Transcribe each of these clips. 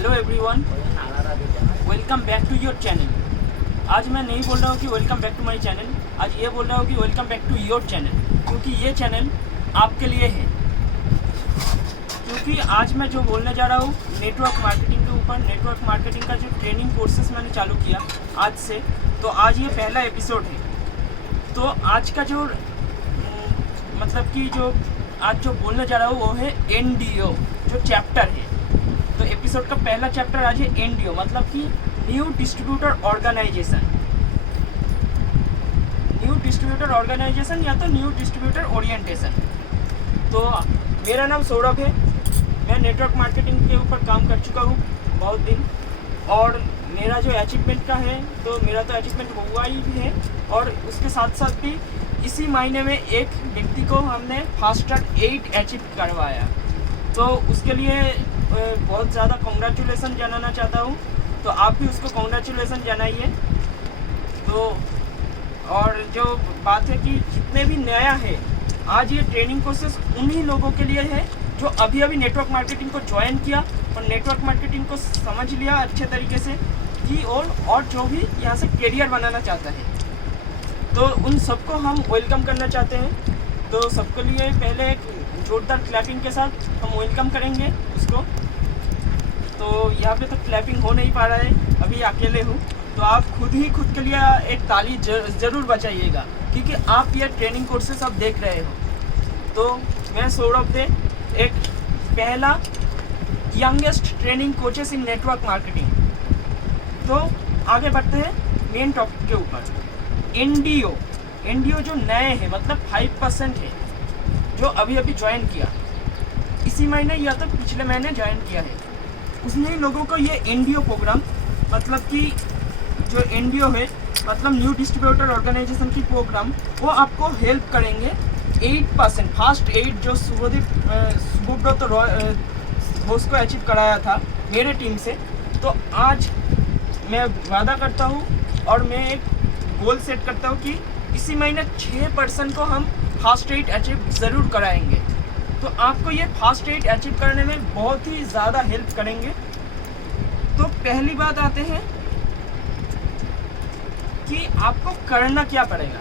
Hello everyone, welcome back to your channel. आज मैं नहीं बोल रहा हूँ कि welcome back to my channel, आज ये बोल रहा हूँ कि welcome back to your channel, क्योंकि ये चैनल आपके लिए है। क्योंकि आज मैं जो बोलने जा रहा हूँ नेटवर्क मार्केटिंग के ऊपर, नेटवर्क मार्केटिंग का जो ट्रेनिंग कोर्सेस मैंने चालू किया आज से, तो आज ये पहला एपिसोड है। तो आज का जो मतलब कि जो आज जो बोलने जा रहा हूँ वो है NDO जो चैप्टर है। तो एपिसोड का पहला चैप्टर आज है NDO, मतलब कि new distributor organization. New distributor organization या तो न्यू डिस्ट्रीब्यूटर ओरिएंटेशन। तो मेरा नाम सौरभ है, मैं नेटवर्क मार्केटिंग के ऊपर काम कर चुका हूँ बहुत दिन, और मेरा जो अचीवमेंट का है तो मेरा तो अचीवमेंट हुआ ही है, और उसके साथ साथ भी इसी महीने में एक व्यक्ति को हमने फास्टर 8 अचीव करवाया। तो उसके लिए बहुत ज़्यादा कॉन्ग्रेचुलेसन जनाना चाहता हूँ, तो आप भी उसको कॉन्ग्रेचुलेसन जनाइए। तो और जो बात है कि जितने भी नया है, आज ये ट्रेनिंग कोर्सेस उन्हीं लोगों के लिए है जो अभी अभी नेटवर्क मार्केटिंग को ज्वाइन किया और नेटवर्क मार्केटिंग को समझ लिया अच्छे तरीके से कि और जो भी यहाँ से करियर बनाना चाहता है, तो उन सबको हम वेलकम करना चाहते हैं। तो सबके लिए पहले एक जोरदार क्लैपिंग के साथ हम वेलकम करेंगे उसको। तो यहाँ पे तो क्लैपिंग हो नहीं पा रहा है, अभी अकेले हूँ, तो आप खुद के लिए एक ताली ज़रूर बजाइएगा, क्योंकि आप ये ट्रेनिंग कोर्सेस आप देख रहे हो। तो मैं सौरभ दे, एक पहला यंगेस्ट ट्रेनिंग कोचेस इन नेटवर्क मार्केटिंग। तो आगे बढ़ते हैं मेन टॉपिक के ऊपर। NDO जो नए हैं, मतलब 5% है जो अभी अभी ज्वाइन किया इसी महीने या तो पिछले महीने ज्वाइन किया है, उसने लोगों को ये NDO प्रोग्राम, मतलब कि जो NDO है मतलब न्यू डिस्ट्रीब्यूटर ऑर्गेनाइजेशन की प्रोग्राम, वो आपको हेल्प करेंगे 8% फास्ट 8 जो सुब्रत घोष को अचीव कराया था मेरे टीम से। तो आज मैं वादा करता हूँ और मैं एक गोल सेट करता हूँ कि इसी महीने 6% को हम फास्ट 8 अचीव ज़रूर कराएंगे। तो आपको ये फास्ट 8 अचीव करने में बहुत ही ज़्यादा हेल्प करेंगे। तो पहली बात आते हैं कि आपको करना क्या पड़ेगा।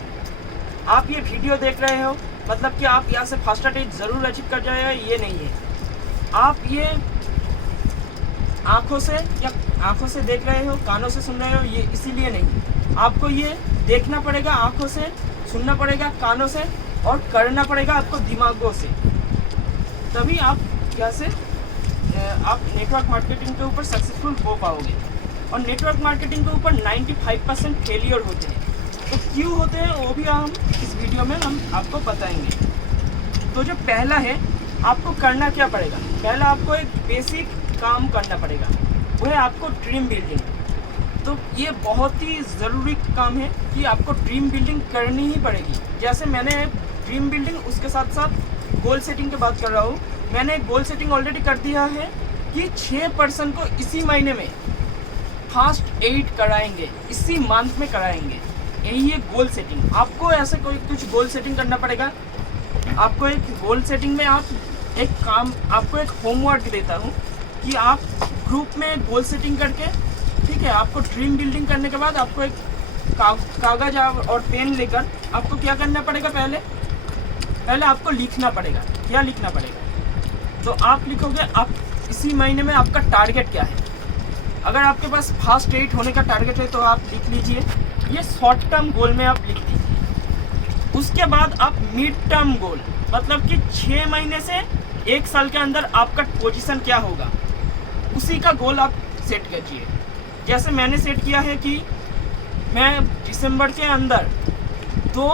आप ये वीडियो देख रहे हो मतलब कि आप यहाँ से फास्ट 8 ज़रूर अचीव कर जाएगा, ये नहीं है। आप ये आँखों से देख रहे हो, कानों से सुन रहे हो, ये इसीलिए नहीं। आपको ये देखना पड़ेगा आँखों से, सुनना पड़ेगा कानों से, और करना पड़ेगा आपको दिमागों से। तभी आप कैसे आप नेटवर्क मार्केटिंग के ऊपर सक्सेसफुल हो पाओगे। और नेटवर्क मार्केटिंग के ऊपर 95% फेलियर होते हैं। तो क्यों होते हैं वो भी हम इस वीडियो में हम आपको बताएंगे। तो जो पहला है, आपको करना क्या पड़ेगा। पहला आपको एक बेसिक काम करना पड़ेगा, वो है आपको ड्रीम बिल्डिंग। तो ये बहुत ही ज़रूरी काम है कि आपको ड्रीम बिल्डिंग करनी ही पड़ेगी। जैसे मैंने ड्रीम बिल्डिंग, उसके साथ साथ गोल सेटिंग की बात कर रहा हूँ। मैंने एक गोल सेटिंग ऑलरेडी कर दिया है कि 6% को इसी महीने में फास्ट 8 कराएंगे, इसी मंथ में कराएंगे। यही है गोल सेटिंग। आपको ऐसे कोई कुछ गोल सेटिंग करना पड़ेगा। आपको एक गोल सेटिंग में आपको एक होमवर्क देता हूँ कि आप ग्रुप में गोल सेटिंग करके, ठीक है, आपको ड्रीम बिल्डिंग करने के बाद आपको एक कागज़ और पेन लेकर आपको क्या करना पड़ेगा, पहले आपको लिखना पड़ेगा। क्या लिखना पड़ेगा, तो आप लिखोगे आप इसी महीने में आपका टारगेट क्या है। अगर आपके पास फास्ट 8 होने का टारगेट है तो आप लिख लीजिए, ये शॉर्ट टर्म गोल में आप लिख दीजिए। उसके बाद आप मिड टर्म गोल, मतलब कि 6 महीने से 1 साल के अंदर आपका पोजीशन क्या होगा, उसी का गोल आप सेट कीजिए। जैसे मैंने सेट किया है कि मैं दिसंबर के अंदर 2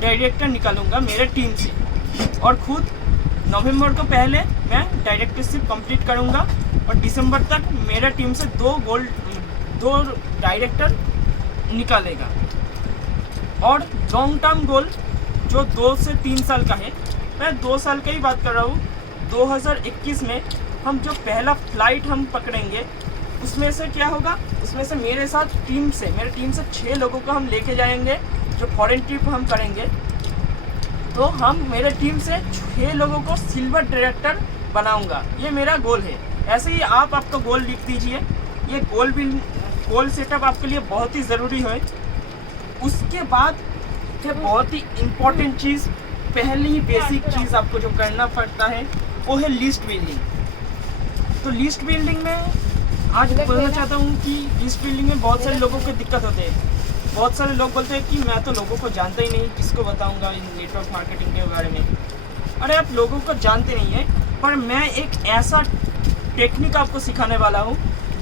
डायरेक्टर निकालूंगा मेरे टीम से, और खुद नवंबर को पहले मैं डायरेक्टरशिप कंप्लीट करूंगा, और दिसंबर तक मेरे टीम से 2 डायरेक्टर निकालेगा। और लॉन्ग टर्म गोल जो 2 से 3 साल का है, मैं 2 साल का ही बात कर रहा हूँ। 2021 में हम जो पहला फ्लाइट हम पकड़ेंगे, उसमें से क्या होगा, उसमें से मेरे टीम से 6 लोगों को हम लेके जाएंगे जो फॉरेन ट्रिप हम करेंगे। तो हम मेरे टीम से 6 लोगों को सिल्वर डायरेक्टर बनाऊंगा, ये मेरा गोल है। ऐसे ही आप आपका गोल लिख दीजिए। ये गोल सेटअप आपके लिए बहुत ही ज़रूरी है। उसके बाद फिर बहुत ही इम्पोर्टेंट चीज़, पहली बेसिक चीज़ आपको जो करना पड़ता है वो है लिस्ट बिल्डिंग। तो लिस्ट बिल्डिंग में आज बोलना चाहता हूँ कि लिस्ट बिल्डिंग में बहुत सारे लोगों को दिक्कत होते हैं। बहुत सारे लोग बोलते हैं कि मैं तो लोगों को जानता ही नहीं, किसको बताऊँगा इन नेटवर्क मार्केटिंग के बारे में। अरे आप लोगों को जानते नहीं हैं, पर मैं एक ऐसा टेक्निक आपको सिखाने वाला हूँ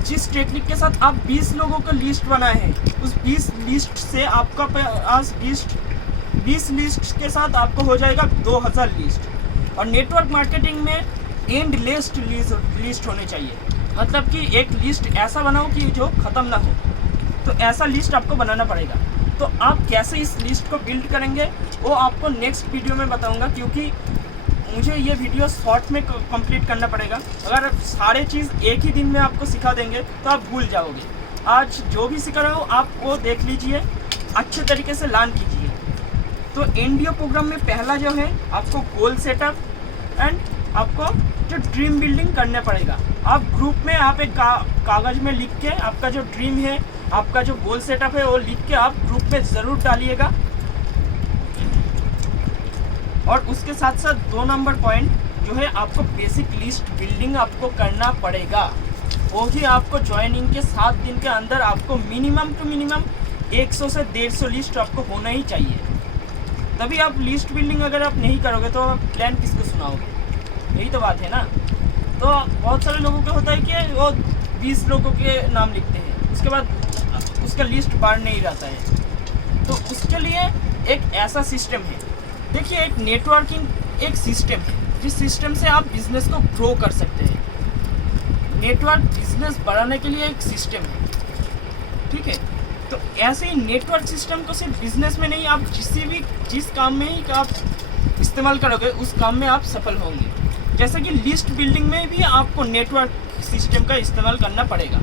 जिस टेक्निक के साथ आप 20 लोगों का लिस्ट बनाए हैं, उस 20 लिस्ट से आपका पास 20 लिस्ट के साथ आपको हो जाएगा 2000 लिस्ट। और नेटवर्क मार्केटिंग में एंड लिस्ट होने चाहिए, मतलब कि एक लिस्ट ऐसा बनाओ कि जो ख़त्म ना हो। तो ऐसा लिस्ट आपको बनाना पड़ेगा। तो आप कैसे इस लिस्ट को बिल्ड करेंगे वो आपको नेक्स्ट वीडियो में बताऊंगा, क्योंकि मुझे ये वीडियो शॉर्ट में कंप्लीट करना पड़ेगा। अगर सारे चीज़ एक ही दिन में आपको सिखा देंगे तो आप भूल जाओगे। आज जो भी सिखा रहा हूँ आप वो देख लीजिए, अच्छे तरीके से लर्न कीजिए। तो एनडीओ प्रोग्राम में पहला जो है आपको गोल सेटअप एंड आपको जो ड्रीम बिल्डिंग करना पड़ेगा। आप ग्रुप में आप एक कागज़ में लिख के आपका जो ड्रीम है, आपका जो गोल सेटअप है वो लिख के आप ग्रुप में ज़रूर डालिएगा। और उसके साथ साथ 2 नंबर पॉइंट जो है आपको बेसिक लिस्ट बिल्डिंग आपको करना पड़ेगा। वो ही आपको ज्वाइनिंग के 7 दिन के अंदर आपको मिनिमम टू मिनिमम 100 से 150 लिस्ट आपको होना ही चाहिए। तभी आप लिस्ट बिल्डिंग अगर आप नहीं करोगे तो आप प्लान किसको सुनाओगे? यही तो बात है ना। तो बहुत सारे लोगों का होता है कि वो 20 लोगों के नाम लिखते हैं, उसके बाद उसका लिस्ट बाहर नहीं रहता है। तो उसके लिए एक ऐसा सिस्टम है। देखिए, एक नेटवर्किंग एक सिस्टम है जिस सिस्टम से आप बिजनेस को ग्रो कर सकते हैं। नेटवर्क बिजनेस बढ़ाने के लिए एक सिस्टम है, ठीक है। तो ऐसे ही नेटवर्क सिस्टम को सिर्फ बिजनेस में नहीं, आप जिस काम में ही आप इस्तेमाल करोगे उस काम में आप सफल होंगे। जैसे कि लिस्ट बिल्डिंग में भी आपको नेटवर्क सिस्टम का इस्तेमाल करना पड़ेगा,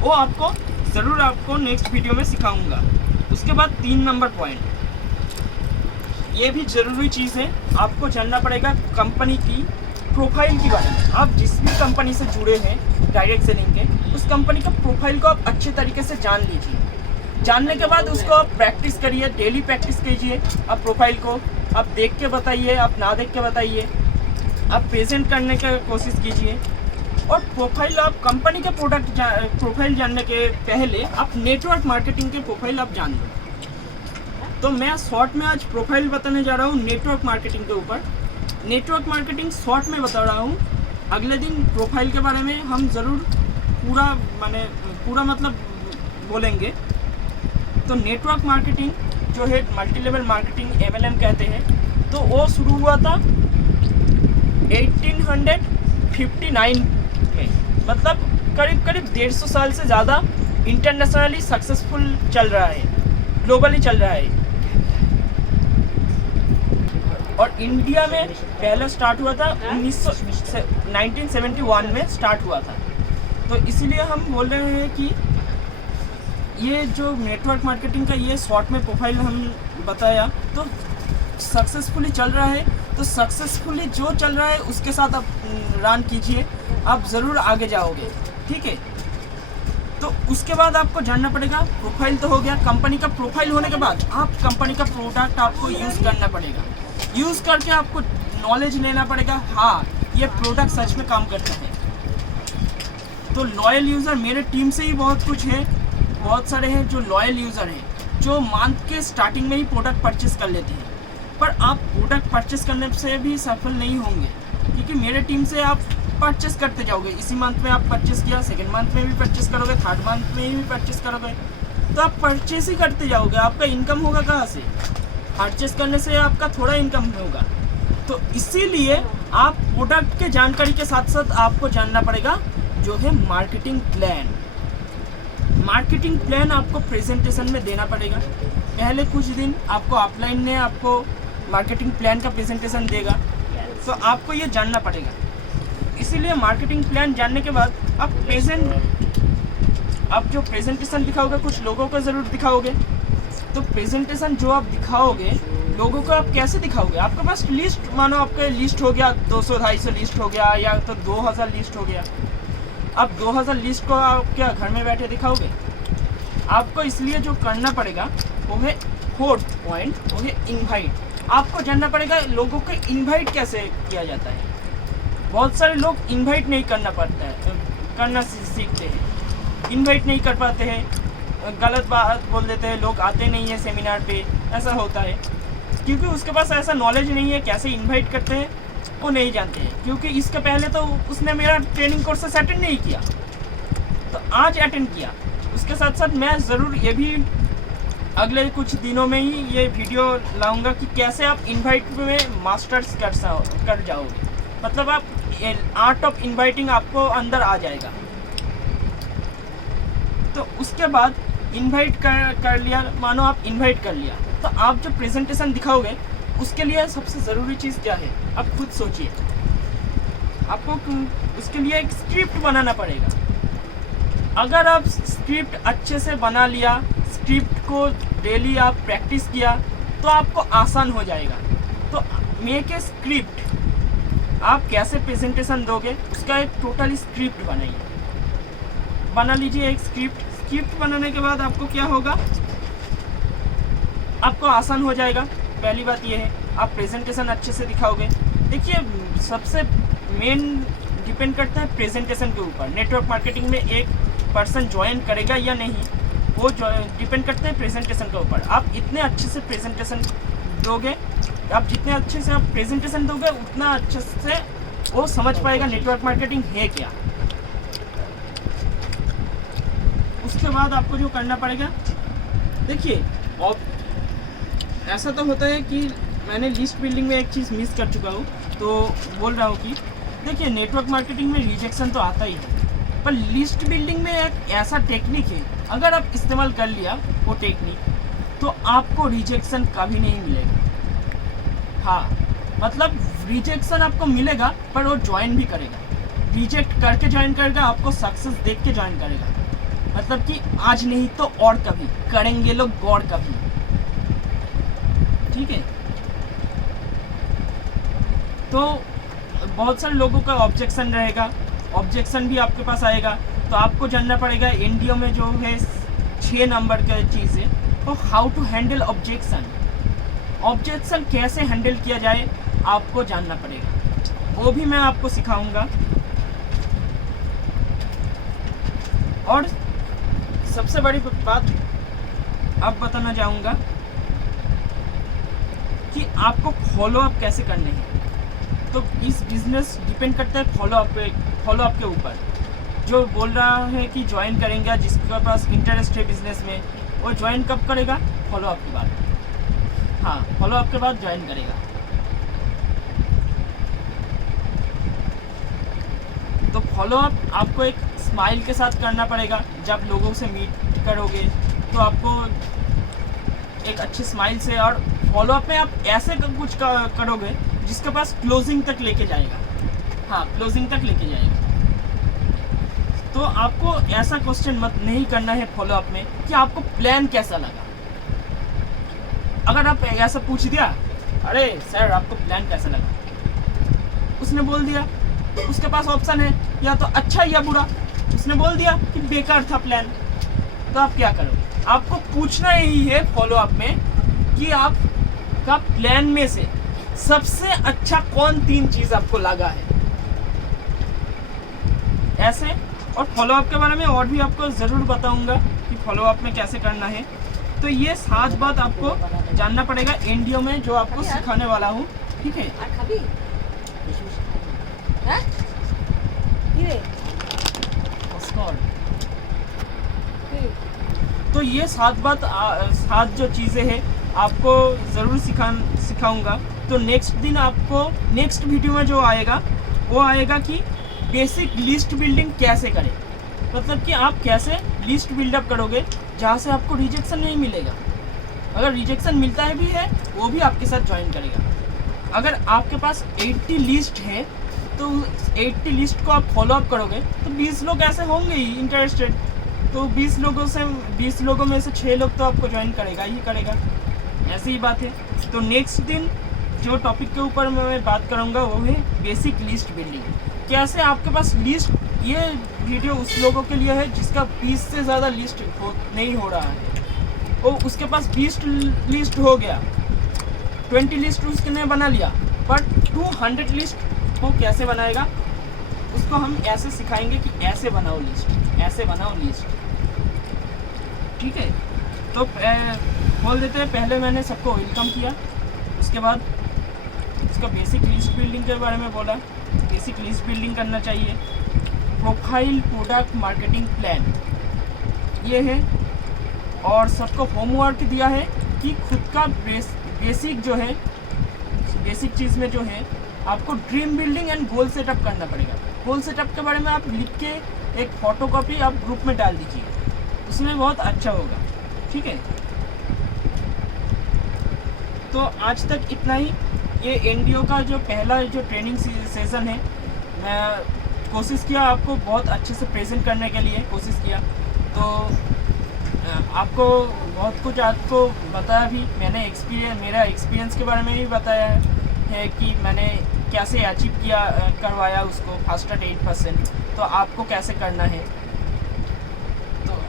वो आपको ज़रूर आपको नेक्स्ट वीडियो में सिखाऊंगा। उसके बाद 3 नंबर पॉइंट, ये भी ज़रूरी चीज़ है, आपको जानना पड़ेगा कंपनी की प्रोफाइल के बारे में। आप जिस भी कंपनी से जुड़े हैं डायरेक्ट सेलिंग के, उस कंपनी का प्रोफाइल को आप अच्छे तरीके से जान लीजिए। जानने के बाद उसको आप प्रैक्टिस करिए, डेली प्रैक्टिस कीजिए। आप प्रोफाइल को आप देख के बताइए, आप ना देख के बताइए, आप प्रेजेंट करने की कोशिश कीजिए। और प्रोफाइल, आप कंपनी के प्रोफाइल जानने के पहले आप नेटवर्क मार्केटिंग के प्रोफाइल आप जान लो। तो मैं शॉर्ट में आज प्रोफाइल बताने जा रहा हूँ नेटवर्क मार्केटिंग के ऊपर। नेटवर्क मार्केटिंग शॉर्ट में बता रहा हूँ, अगले दिन प्रोफाइल के बारे में हम ज़रूर पूरा मतलब बोलेंगे। तो नेटवर्क मार्केटिंग जो है मल्टी लेवल मार्केटिंग MLM कहते हैं, तो वो शुरू हुआ था 1859 में, मतलब करीब 150 साल से ज़्यादा इंटरनेशनली सक्सेसफुल चल रहा है, ग्लोबली चल रहा है। और इंडिया में पहले स्टार्ट हुआ था 1971 में स्टार्ट हुआ था। तो इसीलिए हम बोल रहे हैं कि ये जो नेटवर्क मार्केटिंग का ये शॉर्ट में प्रोफाइल हम बताया तो सक्सेसफुली चल रहा है। तो सक्सेसफुली जो चल रहा है उसके साथ आप रन कीजिए, आप ज़रूर आगे जाओगे, ठीक है। तो उसके बाद आपको जानना पड़ेगा, प्रोफाइल तो हो गया। कंपनी का प्रोफाइल होने के बाद आप कंपनी का प्रोडक्ट आपको यूज़ करना पड़ेगा। यूज़ करके आपको नॉलेज लेना पड़ेगा, हाँ ये प्रोडक्ट सच में काम करता है। तो लॉयल यूज़र मेरे टीम से ही बहुत कुछ है, बहुत सारे हैं जो लॉयल यूज़र हैं जो मंथ के स्टार्टिंग में ही प्रोडक्ट परचेस कर लेते हैं। पर आप प्रोडक्ट परचेस करने से भी सफल नहीं होंगे, क्योंकि मेरे टीम से आप परचेस करते जाओगे। इसी मंथ में आप परचेस किया, सेकेंड मंथ में भी परचेस करोगे, थर्ड मंथ में भी परचेस करोगे, तो आप परचेस ही करते जाओगे। आपका इनकम होगा कहाँ से? परचेस करने से आपका थोड़ा इनकम होगा। तो इसीलिए आप प्रोडक्ट के जानकारी के साथ साथ आपको जानना पड़ेगा जो है मार्केटिंग प्लान। मार्केटिंग प्लान आपको प्रेजेंटेशन में देना पड़ेगा। पहले कुछ दिन आपको ऑफलाइन ने आपको मार्केटिंग प्लान का प्रेजेंटेशन देगा, तो आपको ये जानना पड़ेगा। इसीलिए मार्केटिंग प्लान जानने के बाद आप जो प्रेजेंटेशन दिखाओगे कुछ लोगों को ज़रूर दिखाओगे। तो प्रेजेंटेशन जो आप दिखाओगे लोगों को आप कैसे दिखाओगे? आपके पास लिस्ट, मानो आपका लिस्ट हो गया 200-250 लिस्ट हो गया या तो 2000 लिस्ट हो गया, आप 2000 लिस्ट को आप क्या घर में बैठे दिखाओगे? आपको इसलिए जो करना पड़ेगा वो है फोर्थ पॉइंट, वो है इनवाइट। आपको जानना पड़ेगा लोगों को इनवाइट कैसे किया जाता है। बहुत सारे लोग इनवाइट नहीं करना सीखते हैं, इनवाइट नहीं कर पाते हैं, गलत बात बोल देते हैं, लोग आते नहीं है सेमिनार पे, ऐसा होता है क्योंकि उसके पास ऐसा नॉलेज नहीं है कैसे इनवाइट करते हैं, वो नहीं जानते हैं। क्योंकि इसके पहले तो उसने मेरा ट्रेनिंग कोर्सेस अटेंड नहीं किया, तो आज अटेंड किया। उसके साथ साथ मैं ज़रूर ये भी अगले कुछ दिनों में ही ये वीडियो लाऊंगा कि कैसे आप इनवाइट में मास्टर्स कर जाओगे, मतलब आप आर्ट ऑफ इनवाइटिंग आपको अंदर आ जाएगा। तो उसके बाद इनवाइट कर लिया, मानो आप इनवाइट कर लिया, तो आप जो प्रेजेंटेशन दिखाओगे उसके लिए सबसे ज़रूरी चीज़ क्या है, आप खुद सोचिए। आपको उसके लिए एक स्क्रिप्ट बनाना पड़ेगा। अगर आप स्क्रिप्ट अच्छे से बना लिया, स्क्रिप्ट को डेली आप प्रैक्टिस किया, तो आपको आसान हो जाएगा। तो मेक ए स्क्रिप्ट, आप कैसे प्रेजेंटेशन दोगे उसका एक टोटली स्क्रिप्ट बनाइए, बना लीजिए एक स्क्रिप्ट बनाने के बाद आपको क्या होगा, आपको आसान हो जाएगा। पहली बात ये है आप प्रेजेंटेशन अच्छे से दिखाओगे। देखिए सबसे मेन डिपेंड करता है प्रेजेंटेशन के ऊपर। नेटवर्क मार्केटिंग में एक पर्सन ज्वाइन करेगा या नहीं, वो डिपेंड करता है प्रेजेंटेशन के ऊपर। आप इतने अच्छे से प्रेजेंटेशन दोगे, आप जितने अच्छे से आप प्रेजेंटेशन दोगे उतना अच्छे से वो समझ पाएगा नेटवर्क मार्केटिंग है क्या। उसके बाद आपको जो करना पड़ेगा, देखिए ऐसा तो होता है कि मैंने लिस्ट बिल्डिंग में एक चीज़ मिस कर चुका हूँ, तो बोल रहा हूँ कि देखिए नेटवर्क मार्केटिंग में रिजेक्शन तो आता ही है, पर लिस्ट बिल्डिंग में एक ऐसा टेक्निक है, अगर आप इस्तेमाल कर लिया वो टेक्निक, तो आपको रिजेक्शन कभी नहीं मिलेगा। हाँ, मतलब रिजेक्शन आपको मिलेगा पर वो ज्वाइन भी करेगा, रिजेक्ट करके ज्वाइन करेगा, आपको सक्सेस देख के ज्वाइन करेगा। मतलब कि आज नहीं तो और कभी करेंगे लोग गौर कभी, ठीक है। तो बहुत सारे लोगों का ऑब्जेक्शन रहेगा, ऑब्जेक्शन भी आपके पास आएगा, तो आपको जानना पड़ेगा एनडीओ में जो है 6 नंबर का चीज़ है, तो हाउ टू हैंडल ऑब्जेक्शन कैसे हैंडल किया जाए आपको जानना पड़ेगा, वो भी मैं आपको सिखाऊंगा। और सबसे बड़ी बात अब बताना चाहूँगा कि आपको फॉलो अप कैसे करने हैं। तो इस बिजनेस डिपेंड करता है फॉलो अप के ऊपर। जो बोल रहा है कि ज्वाइन करेंगे, जिसके पास इंटरेस्ट है बिजनेस में, वो ज्वाइन कब करेगा? फॉलो अप के बाद। हाँ, फॉलो अप के बाद ज्वाइन करेगा। तो फॉलो अप आपको एक स्माइल के साथ करना पड़ेगा। जब लोगों से मीट करोगे तो आपको एक अच्छे स्माइल से, और फॉलो अप में आप ऐसे कुछ करोगे जिसके पास क्लोजिंग तक लेके जाएगा। हाँ, क्लोजिंग तक लेके जाएगा। तो आपको ऐसा क्वेश्चन मत नहीं करना है फॉलो अप में कि आपको प्लान कैसा लगा। अगर आप ऐसा पूछ दिया, अरे सर आपको प्लान कैसा लगा, उसने बोल दिया, उसके पास ऑप्शन है या तो अच्छा या बुरा, उसने बोल दिया कि बेकार था प्लान, तो आप क्या करोगे? आपको पूछना यही है फॉलो अप में कि आपका प्लान में से सबसे अच्छा कौन 3 चीज आपको लगा है, ऐसे। और फॉलो अप के बारे में और भी आपको ज़रूर बताऊंगा कि फॉलो अप में कैसे करना है। तो ये 7 बात आपको जानना पड़ेगा एनडीओ में, जो आपको सिखाने वाला हूँ, ठीक है। तो ये 7 जो चीज़ें हैं आपको ज़रूर सिखाऊंगा। तो नेक्स्ट वीडियो में जो आएगा वो आएगा कि बेसिक लिस्ट बिल्डिंग कैसे करें, मतलब कि आप कैसे लिस्ट बिल्डअप करोगे जहाँ से आपको रिजेक्शन नहीं मिलेगा। अगर रिजेक्शन मिलता है भी है, वो भी आपके साथ ज्वाइन करेगा। अगर आपके पास 80 लिस्ट है तो 80 लिस्ट को आप फॉलो अप करोगे तो 20 लोग ऐसे होंगे ही इंटरेस्टेड, तो 20 लोगों में से 6 लोग तो आपको ज्वाइन करेगा ही करेगा। ऐसी ही बात है। तो नेक्स्ट दिन जो टॉपिक के ऊपर मैं बात करूँगा वो है बेसिक लिस्ट बिल्डिंग। कैसे आपके पास लिस्ट, ये वीडियो उस लोगों के लिए है जिसका 20 से ज़्यादा लिस्ट नहीं हो रहा है। वो उसके पास 20 लिस्ट हो गया, 20 लिस्ट उसने बना लिया, बट 200 लिस्ट वो कैसे बनाएगा, उसको हम ऐसे सिखाएंगे कि ऐसे बनाओ लिस्ट, ऐसे बनाओ लिस्ट। ठीक है, तो बोल देते हैं, पहले मैंने सबको वेलकम किया, उसके बाद उसका बेसिक लिस्ट बिल्डिंग के बारे में बोला। बेसिक लिस्ट बिल्डिंग करना चाहिए, प्रोफाइल, प्रोडक्ट, मार्केटिंग प्लान ये है, और सबको होमवर्क दिया है कि खुद का बेसिक जो है, बेसिक चीज़ में जो है आपको dream building and goal setup करना पड़ेगा। गोल सेटअप के बारे में आप लिख के एक फोटोकॉपी आप ग्रुप में डाल दीजिए, उसमें बहुत अच्छा होगा। ठीक है, तो आज तक इतना ही। ये एनडीओ का जो पहला जो ट्रेनिंग सेशन है, मैं कोशिश किया आपको बहुत अच्छे से प्रेजेंट करने के लिए कोशिश किया, तो आपको बहुत कुछ आपको बताया भी मैंने, मेरा एक्सपीरियंस के बारे में भी बताया है कि मैंने कैसे अचीव किया, करवाया उसको फास्ट एट 8%, तो आपको कैसे करना है। तो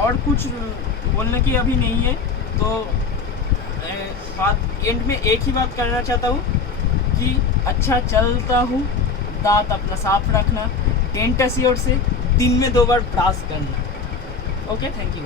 और कुछ बोलने की अभी नहीं है, तो बात एंड में एक ही बात करना चाहता हूँ कि अच्छा चलता हूँ, दांत अपना साफ रखना, डेंटिस्ट से दिन में 2 बार ब्रश करना। Okay, thank you.